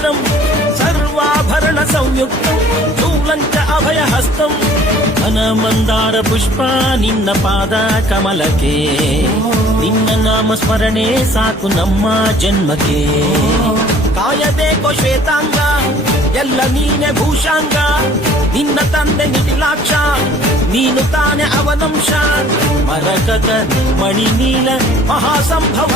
ವಜ್ರಂ ಸರ್ವಾಭರಣ ಸಂಯುಕ್ತಂ ಶೂಲಂಚ ಅಭಯ ಹಸ್ತಂ ಘನ ಮಂದಾರ ಪುಷ್ಪ ನಿನ್ನ ಪಾದ ಕಮಲಕ್ಕೆ ನಿನ್ನ ನಾಮ ಸ್ಮರಣೆ ಸಾಕು ನಮ್ಮ ಜನ್ಮಕ್ಕೆ ಕಾಯಬೇಕೋ ಶ್ವೇತಾಂಗ ಎಲ್ಲ ನೀನೆ ಭೂಷಾಂಗ ನಿನ್ನ ತಂದೆ ನಿಟಿಲಾಕ್ಷ ನೀನು ತಾನೆ ಅವನಂಶ ಮರಕತ ಮಣಿ ನೀಲ ಮಹಾಸಂಭವ